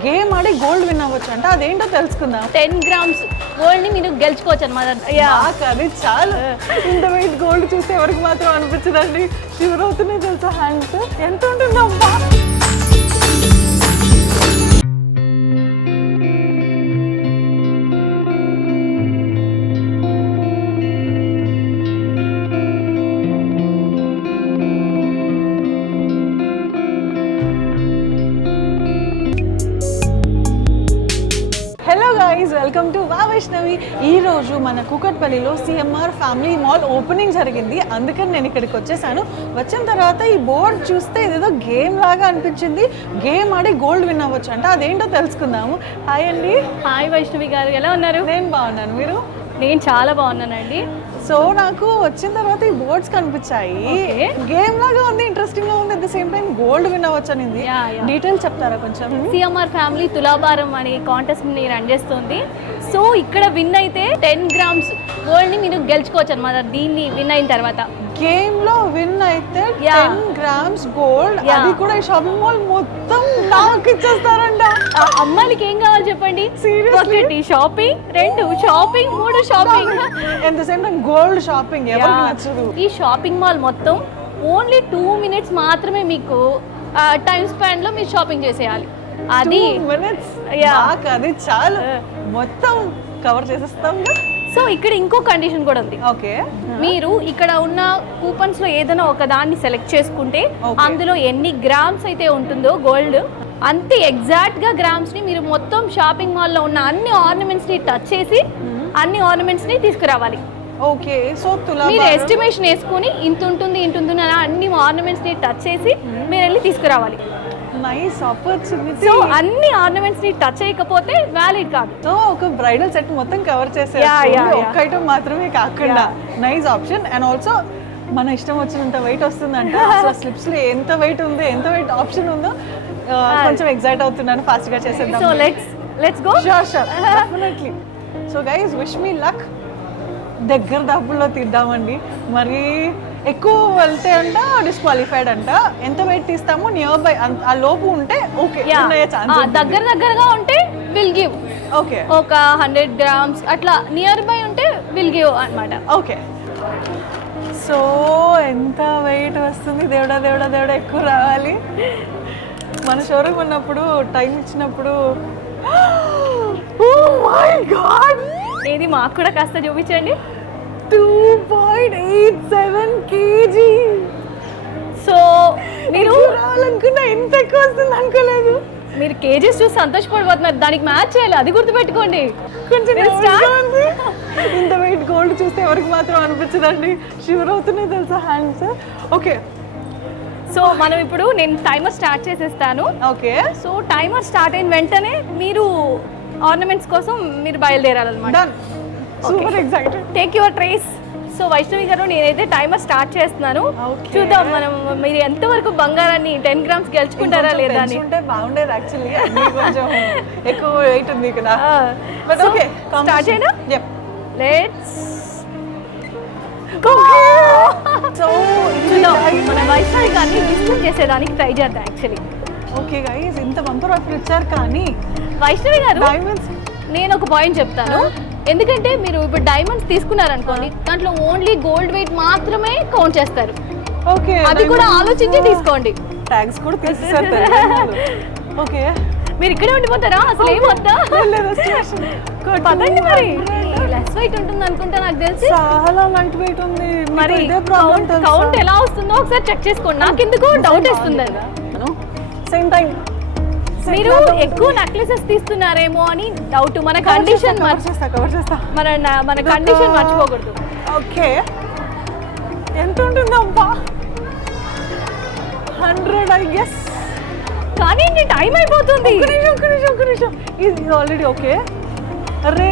Game ఆడి gold win అవ్వచ్చు అంటే అదేంటో తెలుసుకుందాం. 10 grams గోల్డ్ ని మీరు గెలుచుకోవచ్చు అనమాట. అది చాలు. ఇంత వెయిట్ గోల్డ్ చూస్తే ఎవరికి మాత్రం అనిపించదండి, షివర్ అవుతున్నాయి తెలుసా హ్యాండ్స్. ఎంత ఉంటుందమ్మా. వెల్కమ్ టు వా వైష్ణవి. ఈ రోజు మన కూకట్పల్లిలో సిఎంఆర్ ఫ్యామిలీ మాల్ ఓపెనింగ్ జరిగింది, అందుకని నేను ఇక్కడికి వచ్చేసాను. వచ్చిన తర్వాత ఈ బోర్డ్ చూస్తే ఇదేదో గేమ్ లాగా అనిపించింది. గేమ్ ఆడి గోల్డ్ విన్ అవ్వచ్చు అంటే అదేంటో తెలుసుకుందాము. హాయ్ అండి. హాయ్ వైష్ణవి గారు, ఎలా ఉన్నారు? నేను బాగున్నాను, మీరు? నేను చాలా బాగున్నానండి. సో నాకు వచ్చిన తర్వాత ఈ బోర్డ్స్ కనిపించాయి, గేమ్ లాగా ఉంది, ఇంట్రెస్టింగ్ గా ఉంది. At the same time gold win అవ్వచ్చు అనింది. డీటెయిల్స్ చెప్తారా కొంచెం? సిఎంఆర్ ఫ్యామిలీ తులాభారం అనే కాంటెస్ట్ ని రన్ చేస్తుంది. సో ఇక్కడ విన్ అయితే 10 grams గోల్డ్ ని మీరు గెలుచుకోవచ్చు అనమాట. దీన్ని విన్ అయిన తర్వాత గేమ్ లో విన్ అయితే 10 grams గోల్డ్, అది కూడా ఈ షాపింగ్ మాల్ మొత్తం నాకు ఇచ్చేస్తారంట. అమ్మాయిలకి ఏం కావాలి చెప్పండి? ఒకటి షాపింగ్, 2 షాపింగ్, 3 షాపింగ్, ఎంత సేమ్ టైం గోల్డ్ షాపింగ్. ఎవరికి నచ్చదు? ఈ షాపింగ్ మాల్ మొత్తం ఓన్లీ 2 minutes మాత్రమే మీకు టైం స్పాన్ లో మీరు షాపింగ్ చేసేయాలి. అది 2 minutes. అది చాలు, మొత్తం కవర్ చేసేస్తాం. సో ఇక్కడ ఇంకో కండిషన్ కూడా ఉంది. ఓకే, మీరు ఇక్కడ ఉన్న కూపన్స్ లో ఏదైనా ఒక దాన్ని సెలెక్ట్ చేసుకుంటే అందులో ఎన్ని గ్రామ్స్ అయితే ఉంటుందో గోల్డ్, అంతే ఎగ్జాక్ట్ గా గ్రామ్స్ ని మీరు మొత్తం షాపింగ్ మాల్ లో ఉన్న అన్ని ఆర్నమెంట్స్ ని టచ్ చేసి అన్ని ఆర్నమెంట్స్ ని తీసుకురావాలి. ఓకే, సో మీరు ఎస్టిమేషన్ వేసుకుని ఇంత ఉంటుంది అని అన్ని ఆర్నమెంట్స్ ని టచ్ చేసి మీరు వెళ్ళి తీసుకురావాలి. Nice opportunity. సో అన్ని ఆర్నమెంట్స్ ని టచ్ చేయకపోతే వ్యాలిడ్ కాదు. సో ఒక బ్రైడల్ సెట్ మొత్తం కవర్ చేసే ఒక్క ఐటమ్ మాత్రమే కాకుండా నైస్ ఆప్షన్. అండ్ ఆల్సో మన ఇష్టం వచ్చినంత వెయిట్ వస్తుందంట. అసలు స్లిప్స్ లో ఎంత వెయిట్ ఉంది, ఎంత వెయిట్ ఆప్షన్ ఉందో కొంచెం ఎక్సైట్ అవుతున్నాను. ఫాస్ట్ గా చేసేద్దాం. So let's go. Sure definitely. So guys, wish me luck. దగ్గర దాపుల్లో తీద్దామండి, మరి ఎక్కువ వెళ్తే అంట డిస్క్వాలిఫైడ్ అంట. ఎంత వెయిట్ తీస్తామో నియర్ బై ఆ లోపు ఉంటే ఓకే, దగ్గరగా ఉంటే విల్ గివ్. ఓకే, ఒక 100 grams అట్లా నియర్ బై ఉంటే విల్ గివ్ అన్నమాట. ఓకే, సో ఎంత వెయిట్ వస్తుంది? దేవుడా దేవుడా దేవుడా, ఎక్కువ రావాలి. మన షోరూమ్ ఉన్నప్పుడు టైం ఇచ్చినప్పుడు oh my god, ఏది మాకు కూడా కాస్త చూపించండి. 2.87 kg. సో మీరు రావాలనుకున్నా ఇంత ఎక్కువ వస్తుంది అనుకోలేదు. మీరు కేజీస్ చూసి సంతోషపడిపోతున్నారు, దానికి మ్యాచ్ చేయాలి, అది గుర్తుపెట్టుకోండి. కొంచెం ఇంత వెయిట్ గోల్డ్ చూస్తే ఎవరికి మాత్రం అనిపించదండి, షివర్ అవుతున్నాయి తెలుసా హ్యాండ్స్. ఓకే, సో మనం ఇప్పుడు నేను టైమర్ స్టార్ట్ చేసేస్తాను. ఓకే, సో టైమర్ స్టార్ట్ అయిన వెంటనే మీరు ఆర్నమెంట్స్ కోసం మీరు బయలుదేరాలన్నమాట. Super excited. Take your trays. So Vaishnavi గారు, నేనైతే టైమర్ స్టార్ట్ చేస్తున్నాను. చూద్దాం మనం మీరు ఎంతవరకు బంగారాన్ని 10 grams గెలుచుకుంటారా లేదా అని. బాగుండేది యాక్చువల్లీ, కొంచెం ఎక్కువ వెయిట్ ఉంది ఇక్కడ. బట్ ఓకే, స్టార్ట్ చేయనా? లెట్స్ సో మన వైష్ణవి గారిని డిస్కస్ చేసేదానికి ట్రై చేద్దాం యాక్చువల్లీ. ఓకే గైస్, ఇంత బంపర్ ఆఫర్ ఇచ్చారు కానీ వైష్ణవి గారు, డైమండ్స్ నేను ఒక పాయింట్ చెప్తాను. ఎందుకంటే మీరు ఇప్పుడు డైమండ్స్ తీసుకున్నారనుకోండి, దాంట్లో ఓన్లీ గోల్డ్ వెయిట్ మాత్రమే కౌంట్ చేస్తారు. ఓకే, అది కూడా ఆలోచించి తీసుకోండి. ట్యాగ్స్ కూడా తీసేసారు. ఓకే, మీరు ఇక్కడే ఉండిపోతారా? అసలు ఏమొద్దా? పదండి. మరి లెస్ వెయిట్ ఉంటుంది అనుకుంటా, నాకు తెలిసి చాలా లైట్ వెయిట్ ఉంది. మరి కౌంట్ ఎలా వస్తుందో ఒకసారి చెక్ చేసుకోండి, నాకు ఎందుకు డౌట్ వస్తుంది. సేమ్ టైం మీరు ఎక్కువ నెక్లెసెస్ తీస్తున్నారేమో అని డౌట్. మన కండిషన్ మన కండిషన్ మర్చిపోకూడదు. ఓకే, ఎంత ఉంటుంది అబ్బా? 100 ఐ గెస్. కానీ టైం అయిపోతుంది. ఒక్క నిమిషం, ఇది ఆల్రెడీ ఓకే. అరే,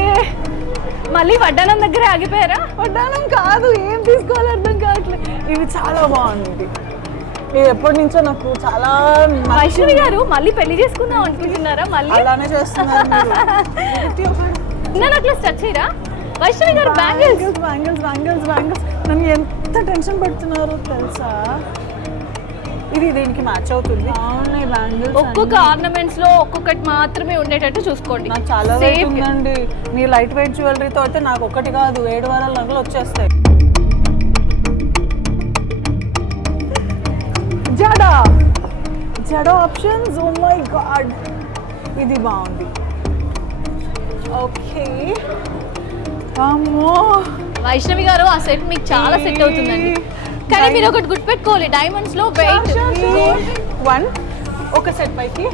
మళ్ళీ వడ్డానం దగ్గర ఆగిపోయారా? వడ్డానం కాదు, ఏం తీసుకోవాలి అర్థం కావట్లేదు. ఇది చాలా బాగుంది, ఇది ఎప్పటి నుంచో నాకు చాలా. వైష్ణవి గారు, మళ్ళీ పెళ్లి చేసుకుందాం అనుకుంటున్నారా? మళ్ళీ అలానే చేస్తున్నారు. నెక్లెస్ టచ్ చేయరా వైష్ణవి గారు? బ్యాంగిల్స్ నన్ను ఎంత టెన్షన్ పెడుతున్నారో తెలుసా? ఇది దీనికి మ్యాచ్ అవుతుంది. బాగున్నాయి బ్యాంగిల్స్. ఒక్కొక్క ఆర్నమెంట్స్ లో ఒక్కొక్కటి మాత్రమే ఉండేటట్టు చూసుకోండి. నాకు చాలా వెయిట్ ఉందండి. నీ లైట్ వెయిట్ జ్యువెలరీతో అయితే నాకు ఒకటి కాదు 7 వారాల నగలు వచ్చేస్తాయి. జడ ఆప్షన్స్. ఓ మై గాడ్, ఇది బాగుంది. ఓకే అమ్మో వైష్ణవి గారు, ఆ సెట్ మీకు చాలా సెట్ అవుతుందండి. కానీ మీరు ఒకటి గుర్తుపెట్టుకోవాలి, డైమండ్స్ లో వెయిట్. 1 ఒక సెట్ పైకి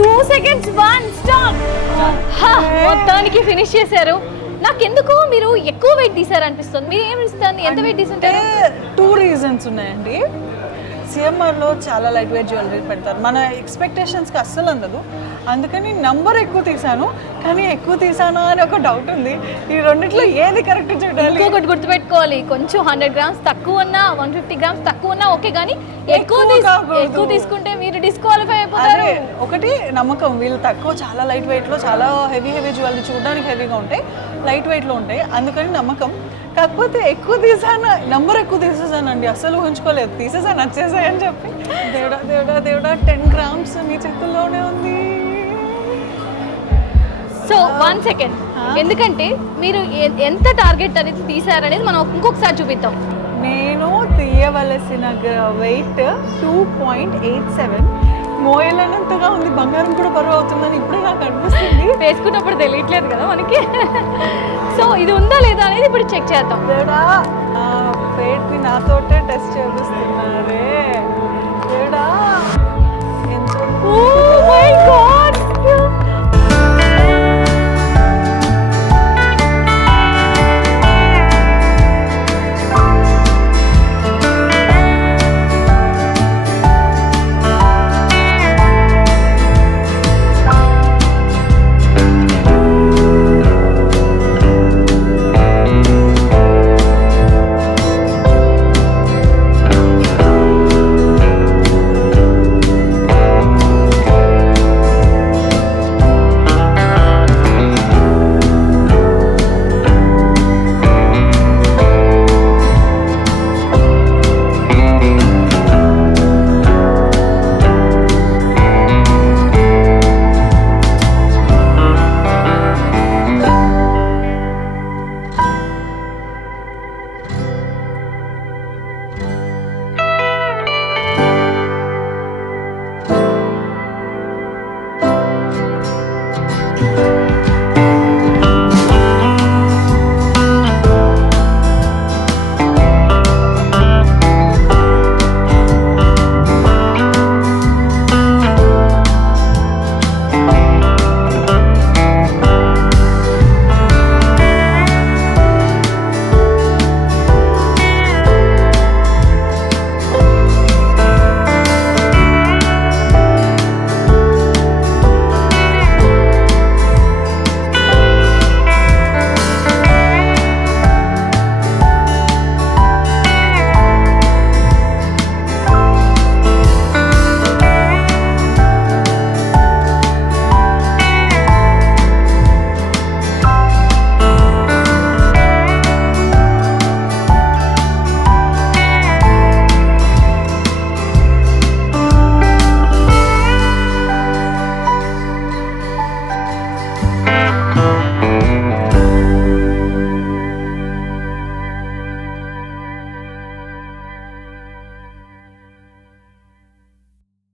2 seconds 1 స్టాప్. మొత్తానికి ఫినిష్ చేశారు. నాకెందుకో మీరు ఎక్కువ వెయిట్ తీసారు అనిపిస్తుంది. మీరు ఏమి ఇస్తుంది, ఎంత వెయిట్ తీసుంటారు? 2 రీజన్స్ ఉన్నాయండి. సిఎంఆర్లో చాలా లైట్ వెయిట్ జ్యువెలరీ పెడతారు, మన ఎక్స్పెక్టేషన్స్కి అస్సలు అందదు. అందుకని నంబర్ ఎక్కువ తీసాను, కానీ ఎక్కువ తీసానా అని ఒక డౌట్ ఉంది. ఈ రెండిట్లో ఏది కరెక్ట్ చూడాలి. ఇంకొకటి గుర్తుపెట్టుకోవాలి, కొంచెం 100 grams తక్కువ ఉన్నా 150 grams తక్కువ ఉన్నా ఓకే, కానీ ఎక్కువ తీసుకుంటే మీరు డిస్క్వాలిఫై అయిపోతారు. ఒకటి నమ్మకం, వీళ్ళు తక్కువ చాలా లైట్ వెయిట్లో చాలా హెవీ జ్యువెలరీ చూడడానికి హెవీగా ఉంటాయి, లైట్ వెయిట్లో ఉంటాయి, అందుకని నమ్మకం. కాకపోతే ఎక్కువ తీసాను, నంబర్ ఎక్కువ తీసేసానండి, అస్సలు ఊహించుకోలేదు. తీసేసాను వచ్చేసాయని చెప్పి. దేవుడా దేవుడా దేవుడా, 10 grams మీ చేతుల్లోనే ఉంది. సో 1 second, ఎందుకంటే మీరు ఎంత టార్గెట్ అనేది తీసారనేది మనం ఇంకొకసారి చూపిద్దాం. నేను తీయవలసిన వెయిట్ 2.87, మోయలేనంతగా ఉంది. బంగారం కూడా బరువు అవుతుందని ఇప్పుడే నాకు అనిపిస్తుంది. వేసుకున్నప్పుడు తెలియట్లేదు కదా మనకి. సో ఇది ఉందా లేదా అనేది ఇప్పుడు చెక్ చేద్దాం. దేవుడా, ఫేట్ని నాతోటే టెస్ట్ చేపిస్తున్నారే. దేవుడా, ఎంత